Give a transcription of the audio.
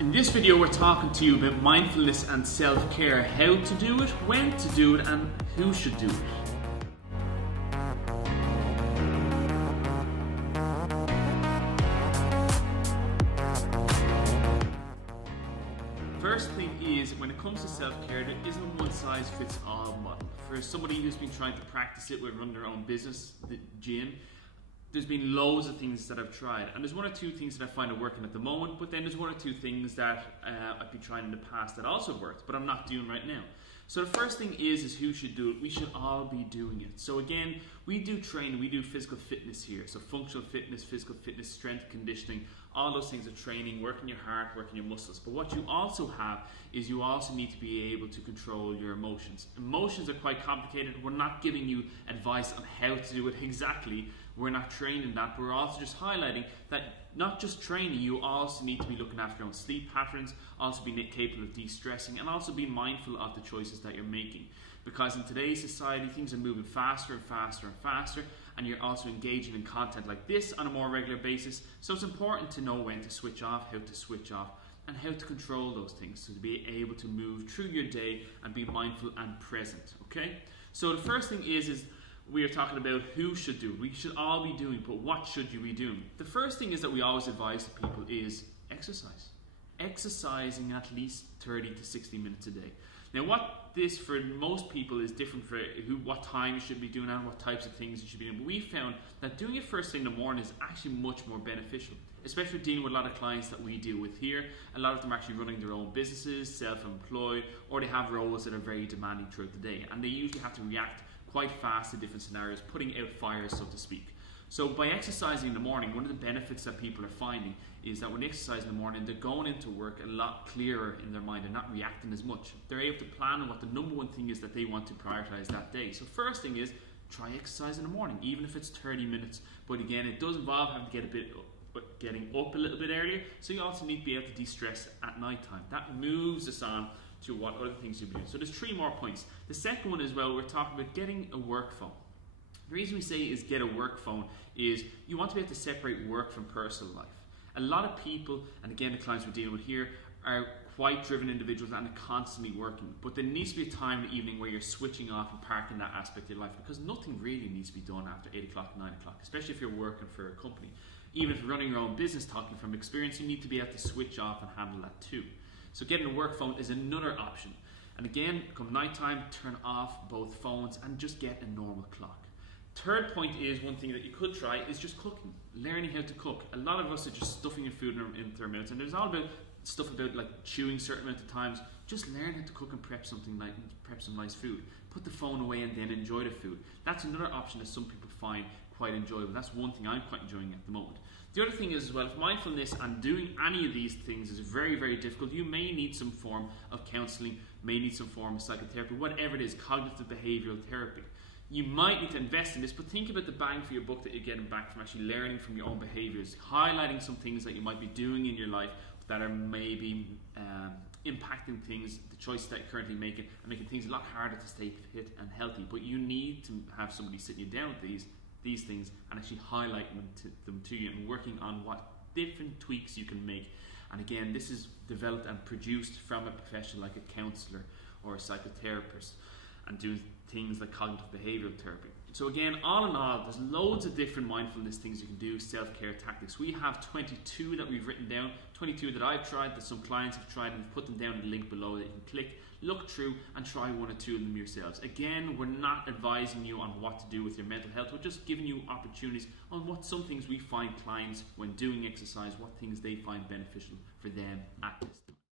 In this video we're talking to you about mindfulness and self-care, how to do it, when to do it and who should do it. First thing is, when it comes to self-care, there isn't a one-size-fits-all model. For somebody who's been trying to practice it with running their own business, the gym, there's been loads of things that I've tried, and there's one or two things that I find are working at the moment, but then there's one or two things that I've been trying in the past that also worked, but I'm not doing right now. So the first thing is who should do it. We should all be doing it. So again, we do training, we do physical fitness here. So functional fitness, physical fitness, strength conditioning, all those things are training, working your heart, working your muscles. But what you also have is you also need to be able to control your emotions. Emotions are quite complicated. We're not giving you advice on how to do it exactly. We're not trained in that, but we're also just highlighting that not just training, you also need to be looking after your own sleep patterns, also be capable of de-stressing, and also be mindful of the choices that you're making. Because in today's society, things are moving faster and faster and faster, and you're also engaging in content like this on a more regular basis. So it's important to know when to switch off, how to switch off, and how to control those things, so to be able to move through your day and be mindful and present, okay? So the first thing is we are talking about who should do it. We should all be doing, but what should you be doing? The first thing is that we always advise people is exercise. Exercising at least 30 to 60 minutes a day. Now what this for most people is different for what time you should be doing and what types of things you should be doing. But we found that doing it first thing in the morning is actually much more beneficial, especially dealing with a lot of clients that we deal with here. A lot of them are actually running their own businesses, self-employed, or they have roles that are very demanding throughout the day, and they usually have to react quite fast to different scenarios, putting out fires, so to speak. So by exercising in the morning, one of the benefits that people are finding is that when they exercise in the morning, they're going into work a lot clearer in their mind. They're not reacting as much. They're able to plan on what the number one thing is that they want to prioritize that day. So first thing is, try exercise in the morning, even if it's 30 minutes. But again, it does involve having to getting up a little bit earlier. So you also need to be able to de-stress at night time. That moves us on to what other things you'll be doing. So there's 3 more points. The second one as well, we're talking about getting a work phone. The reason we say is get a work phone is you want to be able to separate work from personal life. A lot of people, and again the clients we're dealing with here, are quite driven individuals and are constantly working. But there needs to be a time in the evening where you're switching off and parking that aspect of your life, because nothing really needs to be done after 8 o'clock, 9 o'clock, especially if you're working for a company. Even if you're running your own business, talking from experience, you need to be able to switch off and handle that too. So getting a work phone is another option. And again, come nighttime, turn off both phones and just get a normal clock. Third point is, one thing that you could try is just cooking, learning how to cook. A lot of us are just stuffing your food into our mouths, and there's all about stuff about like chewing certain amount of times. Just learn how to cook and prep some nice food. Put the phone away and then enjoy the food. That's another option that some people find quite enjoyable. That's one thing I'm quite enjoying at the moment. The other thing is as well, if mindfulness and doing any of these things is very, very difficult, you may need some form of counseling, may need some form of psychotherapy, whatever it is, cognitive behavioral therapy. You might need to invest in this, but think about the bang for your buck that you're getting back from actually learning from your own behaviors, highlighting some things that you might be doing in your life that are maybe impacting things, the choices that you're currently making, and making things a lot harder to stay fit and healthy. But you need to have somebody sitting you down with these things and actually highlighting them to you and working on what different tweaks you can make. And again, this is developed and produced from a professional like a counselor or a psychotherapist, and doing things like cognitive behavioral therapy. So again, all in all, there's loads of different mindfulness things you can do, self-care tactics. We have 22 that we've written down, 22 that I've tried, that some clients have tried, and we've put them down in the link below that you can click, look through, and try 1 or 2 of them yourselves. Again, we're not advising you on what to do with your mental health, we're just giving you opportunities on what some things we find clients when doing exercise, what things they find beneficial for them at this time.